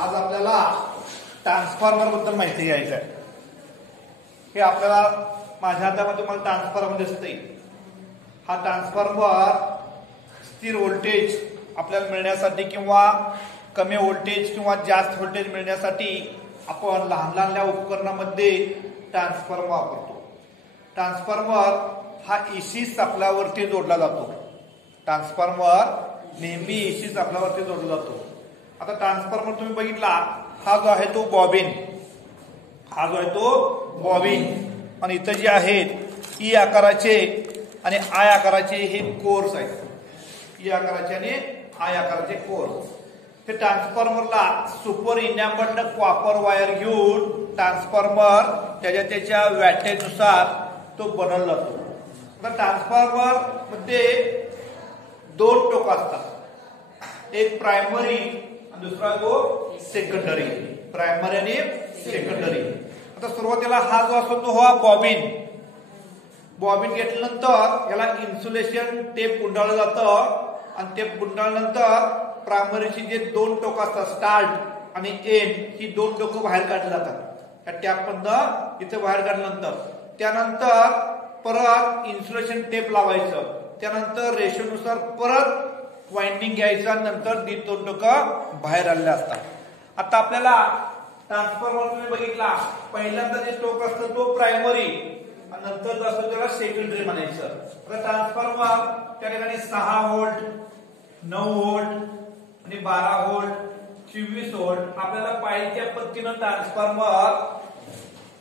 आज आपल्याला ट्रान्सफॉर्मर बद्दल माहिती घ्यायची आहे. हे आपल्याला माझ्या हातामध्ये मला ट्रान्सफॉर्मर दिसतंय. हा ट्रान्सफॉर्मर स्थिर व्होल्टेज आपल्याला मिळण्यासाठी किंवा कमी व्होल्टेज किंवा जास्त व्होल्टेज मिळण्यासाठी आपण लहान लहान उपकरणामध्ये ट्रान्सफॉर्मर वापरतो. ट्रान्सफॉर्मर हा एसी सप्लायवरती जोडला जातो. ट्रान्सफॉर्मर नेहमी एसी सप्लायवरती जोडला जातो. आता ट्रान्सफॉर्मर तुम्ही बघितला, हा जो आहे तो बॉबिन, हा जो आहे तो बॉबिन, आणि इथं जे आहेत ई आकाराचे आणि आय आकाराचे हे कोर्स आहेत. ई आकाराचे आणि आय आकाराचे कोर्स. ते ट्रान्सफॉर्मरला सुपर इनॅमल्ड कॉपर वायर घेऊन ट्रान्सफॉर्मर त्याच्या व्याख्येनुसार तो बनवला जातो. आता ट्रान्सफॉर्मर मध्ये दोन टोक असतात, एक प्रायमरी आणि दुसरा जो सेकंडरी. प्रायमरी आणि सेकंडरी. आता सुरुवातीला हा जो असतो तो हा बॉबिन. बॉबिन घेतल्यानंतर याला इन्सुलेशन टेप गुंडाळलं जातं आणि टेप गुंडाळल्यानंतर प्रायमरीची जे दोन टोक असतात, स्टार्ट आणि एंड, ही दोन टोकं बाहेर काढली जातात. या टॅप मधनं इथे बाहेर काढल्यानंतर त्यानंतर परत इन्सुलेशन टेप लावायचं. त्यानंतर रेशोनुसार परत वाइंडिंग घ्यायचं आणि नंतर दोन टोकं बाहेर आलेले असतात. आता आपल्याला ट्रान्सफॉर्मर तुम्ही बघितला, पहिल्यांदा जे टोक असतं तो प्रायमरी आणि नंतर जो असतो त्याला सेकंडरी म्हणायचं. आता ट्रान्सफॉर्मर त्या ठिकाणी 6 व्होल्ट, 9 व्होल्ट आणि 12 व्होल्ट, 24 व्होल्ट आपल्याला पाहिजे त्या पद्धतीनं ट्रान्सफॉर्मर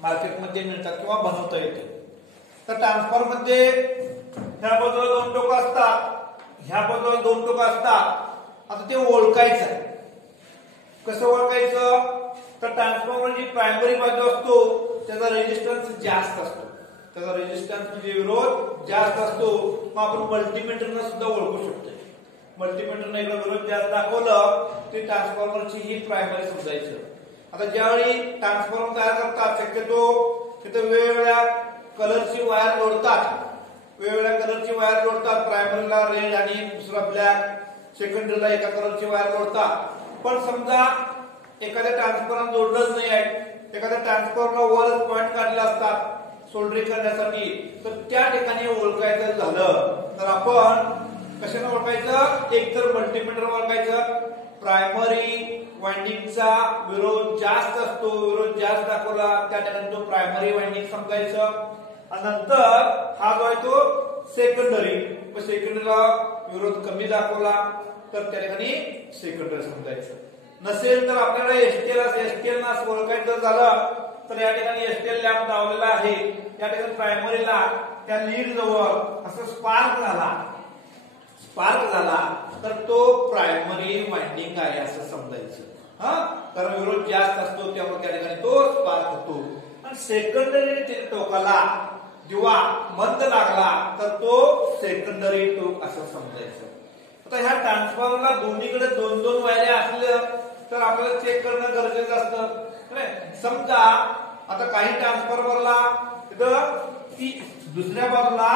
मार्केटमध्ये मिळतात किंवा बनवता येते. तर ट्रान्सफॉर्मर मध्ये ह्या बाजूला दोन टोकं असतात, ह्या बाजूला दोन टोकं असतात. आता ते ओळखायचं आहे. कसं ओळखायचं? तर ट्रान्सफॉर्मर जी प्रायमरी बाजू असतो त्याचा रेजिस्टन्स जास्त असतो. त्याचा रेजिस्टन्स म्हणजे विरोध जास्त असतो. मग आपण मल्टीमीटरनं सुद्धा ओळखू शकतो. मल्टीमीटरनं एकदा विरोध जास्त दाखवलं ते ट्रान्सफॉर्मरची ही प्रायमरी समजायचं. आता ज्यावेळी ट्रान्सफॉर्मर तयार करतात शक्यतो तिथे वेगवेगळ्या कलरची वायर जोडतात. वेगवेगळ्या कलरची वायर जोडतात. प्रायमरीला रेड आणि दुसरा ब्लॅक, सेकंडरीला एका कलरची वायर जोडतात. पण समजा एखाद्या ट्रान्सफॉर्मर जोडलंच नाही आहे, एखाद्या ट्रान्सफॉर्मरला वरच पॉइंट काढले असतात सोल्डरिंग करण्यासाठी, तर त्या ठिकाणी ओळखायचं झालं तर आपण कशाने ओळखायचं? एक तर मल्टीमीटर ओळखायचं. प्रायमरी वाइंडिंगचा विरोध जास्त असतो, विरोध जास्त दाखवला त्या ठिकाणी तो प्रायमरी वाइंडिंग समजायचं. आणि नंतर हा जो आहे तो सेकंडरी, सेकंडरीला विरोध कमी दाखवला तर त्या ठिकाणी सेकंडरी समजायचं. नसेल तर आपल्याला एसटीएल ओळखायचं झालं तर या ठिकाणी एसटीएल लॅम्प लावलेला आहे. या ठिकाणी प्रायमरीला त्या लीड जवळ असं स्पार्क झाला तर तो प्रायमरी वाइंडिंग आहे असं समजायचं. कारण विरोध जास्त असतो त्यामुळे त्या ठिकाणी तो स्पार्क होतो. आणि सेकंडरी टोकाला दिवा मंद लागला तर तो सेकंडरी टोक असं समजायचं. आता ह्या ट्रान्सफॉर्मरला दोन्हीकडे दोन दोन वायऱ्या असल्या तर आपल्याला चेक करणं गरजेचं असतं. समजा आता काही ट्रान्सफॉर्मरला दुसऱ्या बाजूला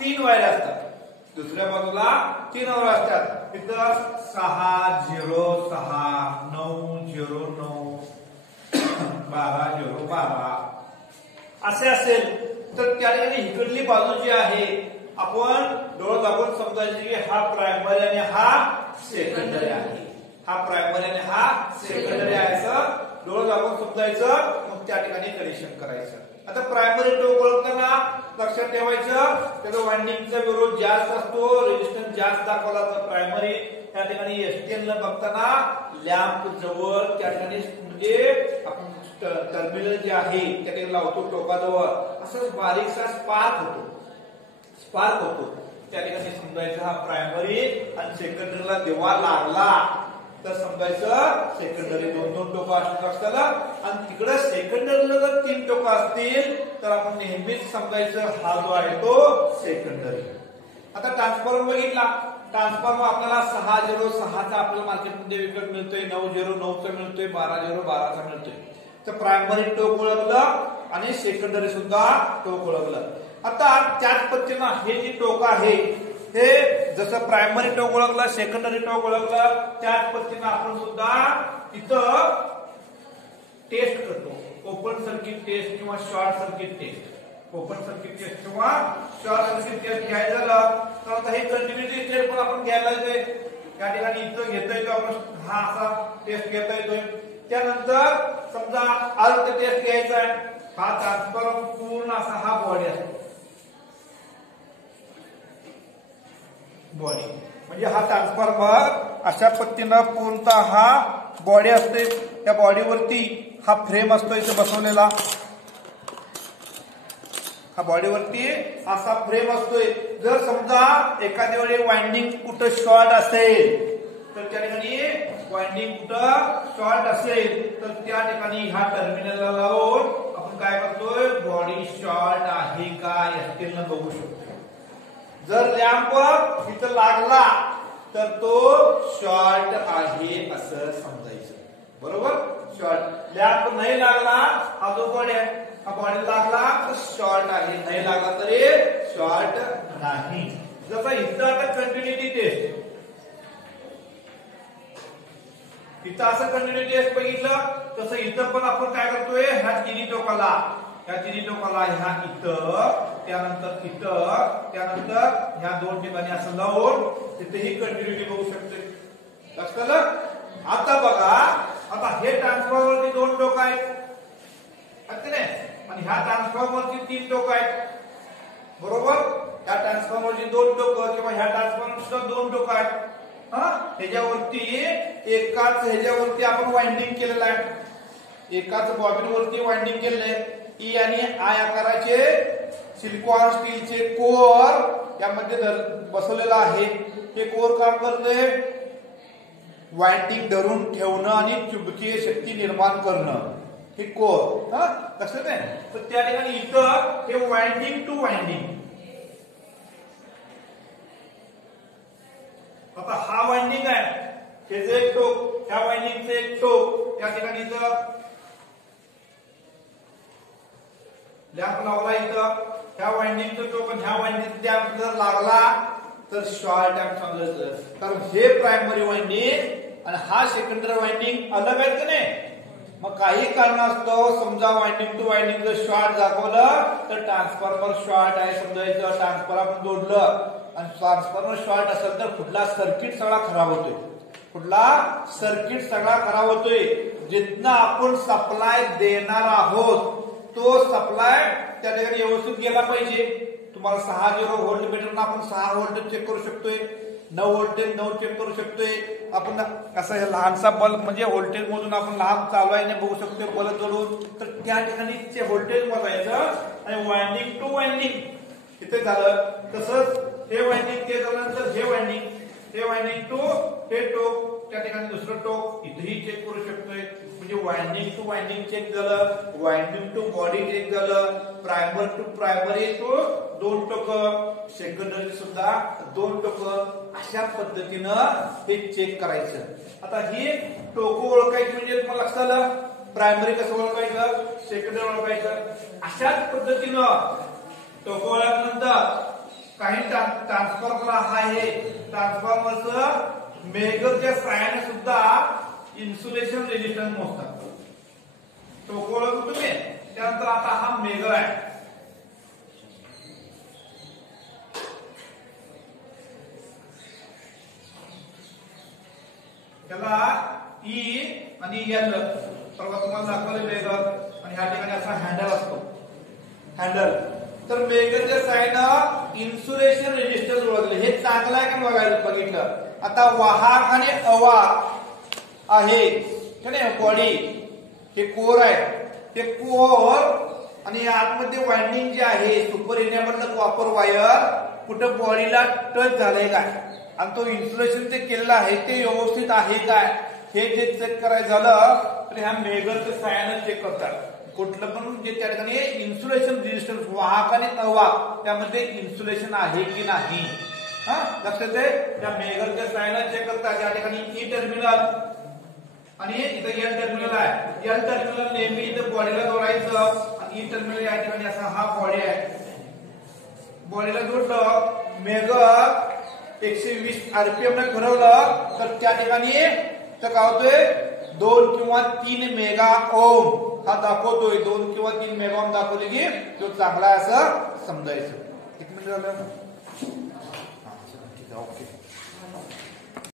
3 वायऱ्या असतात. दुसऱ्या बाजूला 3 वायऱ्या असतात. इथं 606, 909, 1212 असे असेल तर त्या ठिकाणी इकडली बाजू जी आहे आपण डोळं दाखवून समजायची की हा प्रायमरी आणि हा सेकंडरी आहे. हा प्रायमरी आणि हा सेकंडरी आहे असं डोळं दाखवून समजायचं. मग त्या ठिकाणी कनेक्शन करायचं. आता प्रायमरी टोक ओळखताना लक्षात ठेवायचं त्याचा वाइंडिंगचा विरोध जास्त असतो, रेजिस्टन्स जास्त दाखवला तर प्रायमरी. त्या ठिकाणी एसटीएल न बघताना लॅम्प जवळ त्या ठिकाणी म्हणजे आपण टर्मिनल जे आहे त्या ठिकाणी लावतो टोकाजवळ, असं बारीकसा स्पार्क होतो त्या ठिकाणी समजायचं हा प्रायमरी. आणि सेकंडरीला दिवा लागला तर समजायचं सेकंडरी. दोन दोन टोकं असतात असताना आणि तिकडे सेकंडरीला जर 3 टोकं असतील तर आपण नेहमीच समजायचं हा जो आहे तो सेकंडरी. आता ट्रान्सफॉर्मर बघितला. ट्रान्सफॉर्मर आपल्याला 606चा आपल्याला मार्केटमध्ये विकत मिळतोय, 909चा मिळतोय, 1212चा मिळतोय. तर प्रायमरी टोक ओळखलं आणि सेकंडरी सुद्धा टोक ओळखलं. आता त्याच पद्धतीनं हे जी टोक आहे हे जसं प्रायमरी टोक ओळखलं, सेकंडरी टोक ओळखलं, त्याच पद्धतीने आपण सुद्धा इथं टेस्ट करतो. ओपन सर्किट टेस्ट किंवा short circuit test. Open circuit test किंवा शॉर्ट सर्किट टेस्ट घ्यायचं झालं तर आता हे कंटिन्युटी टेस्ट पण आपण घ्यायला येते. त्या ठिकाणी इथं घेता येतो आपण, हा असा टेस्ट घेता येतोय. त्यानंतर समजा अर्थ टेस्ट घ्यायचा आहे. हा ट्रान्सफॉर्मर पूर्ण असा हा बॉडी असतो. बॉडी म्हणजे हा ट्रान्सफॉर्मर अशा पद्धतीनं पूर्णतः हा बॉडी असते. त्या बॉडीवरती हा फ्रेम असतो इथे बसवलेला. हा बॉडीवरती असा फ्रेम असतोय. जर समजा एखाद्या वेळी वाइंडिंग कुठं शॉर्ट असेल तर त्या ठिकाणी वाइंडिंग कुठं शॉर्ट असेल तर त्या ठिकाणी ह्या टर्मिनलला लावून आपण काय करतोय, बॉडी शॉर्ट आहे का याला बघू शकतो. जर लॅम्प इथं लागला तर तो शॉर्ट आहे असं समजायचं. बरोबर, शॉर्ट. लॅम्प नाही लागला, हा जो बॉडी आहे हा बॉडी लागला तर शॉर्ट आहे, नाही लागला तरी शॉर्ट नाही. जसं इथं आता कंटिन्युटी टेस्ट, इथं असं कंटिन्युटी टेस्ट बघितलं तसं इथं पण आपण काय करतोय, ह्या तिन्ही टोकाला ह्या इथं, त्यानंतर इथं, त्यानंतर ह्या दोन ठिकाणी असं लावून तिथेही कंटिन्युटी बघू शकतोय. लक्षात आलं? आता बघा, आता हे ट्रान्सफॉर्मरची दोन टोक आहेत आणि ह्या ट्रान्सफॉर्मरची तीन टोक आहेत. बरोबर, ह्या ट्रान्सफॉर्मरची दोन टोक किंवा ह्या ट्रान्सफॉर्मरची दोन टोक आहेत. ह्याच्यावरती ह्याच्यावरती आपण वाइंडिंग केलेलं आहे. एकाच बॉबिनवरती वाइंडिंग केलेलं आहे. ई आणि आय आकाराचे सिलिकॉन स्टीलचे कोर यामध्ये बसवलेला आहे. हे कोर काम करते वाइंडिंग धरून ठेवणं आणि चुंबकीय शक्ती निर्माण करणं. हे कोर लक्षात आहे. तर त्या ठिकाणी इथं हे वाइंडिंग टू वाइंडिंग. आता हा वाइंडिंग आहे, त्याचं एक टोक, ह्या वाइंडिंगचं एक टोक. त्या ठिकाणी इथं लॅम्प लावला, इथं ह्या वाइंडिंगचं टोक आणि ह्या वाइंडिंग लॅम्प जर लागला तर शॉर्ट लॅम्प समजायचं. कारण हे प्रायमरी वाइंडिंग आणि हा सेकंडरी वाइंडिंग अलग आहेत की नाही. मग काही कारणास्तव समजा वाइंडिंग टू वाइंडिंग जर शॉर्ट दाखवलं तर ट्रान्सफॉर्मर शॉर्ट आहे समजायचं. ट्रान्सफॉर्मर जोडलं आणि ट्रान्सफॉर्मर शॉर्ट असेल तर कुठला सर्किट सगळा खराब होतोय. जिथनं आपण सप्लाय देणार आहोत तो सप्लाय त्या ठिकाणी व्यवस्थित गेला पाहिजे. तुम्हाला 60 व्होल्ट मीटरनं आपण 6 व्होल्ट चेक करू शकतोय, 9 व्होल्टेज 9 चेक करू शकतोय. आपण असं हे लहानसा बल्ब म्हणजे व्होल्टेज मधून आपण लहान चालू आहे बघू शकतोय बल्ब जोडून. तर त्या ठिकाणी ते व्होल्टेज मोजायचं आणि वाइंडिंग टू वाइंडिंग इथे झालं. तसंच हे वाइंडिंग ते झाल्यानंतर हे वाइंडिंग टू हे टोक, त्या ठिकाणी दुसरं टोक इथेही चेक करू शकतोय. म्हणजे वाइंडिंग टू वाइंडिंग चेक झालं, वाइंडिंग टू बॉडी चेक झालं, प्रायमरी टू प्रायमरी तो दोन टोक, सेकंडरी सुद्धा दोन टोक. अशा पद्धतीनं हे चेक करायचं. आता ही टोक ओळखायची म्हणजे तुम्हाला लक्षात आलं, प्रायमरी कसं ओळखायचं, सेकंडरी ओळखायचं. अशाच पद्धतीनं टोक ओळखल्यानंतर काही ट्रान्सफॉर्मर आहे, ट्रान्सफॉर्मरचं मेजरच्या साहाय्याने सुद्धा इन्सुलेशन रेजिस्टन्स मोजतात. टोक ओळखतो तुम्ही. त्यानंतर आता हा मेजर आहे. त्याला ई आणि एल परवा तुम्हाला दाखवले मेजर आणि ह्या ठिकाणी असा हँडल असतो. हँडल तर मेजरच्या साहाय्यानं इन्सुलेशन रेजिस्टन्स ओळखले. हे चांगलं आहे का बघायला बघितलं. आता वाहक आणि अवाहक आहे बॉडी, हे कोर आहे. ते कोर आणि आतमध्ये वाइंडिंग जे आहे सुपर इन्यामधलं कॉपर वायर कुठं बॉडीला टच झालंय काय आणि तो इन्सुलेशन ते केलेलं आहे ते व्यवस्थित आहे काय हे जे चेक करायचं झालं तर ह्या मेजरच्या साहाय्याने चेक करतात. कुठलं पण जे त्या ठिकाणी इन्सुलेशन रेजिस्टन्स वाहक आणि अवाहक त्यामध्ये इन्सुलेशन आहे की नाही लक्षात आहे. त्या मेजरच्या साहाय्याने चेक करतात. त्या ठिकाणी ई टर्मिनल आणि इथं एल टर्मिनल आहे. एल टर्मिनल नेहमी इथं बॉडीला जोडायचं आणि ई टर्मिनल या ठिकाणी असा हा बॉडी आहे. बॉडीला जोडलं मेजर 120 आरपीएम ने फिरवलं तर त्या ठिकाणी तर काय होतोय 2 किंवा 3 मेगा ओम हा दाखवतोय. 2 किंवा 3 मेगा ओम दाखवले की तो चांगला असं समजायचं. किती मिनिट झालं?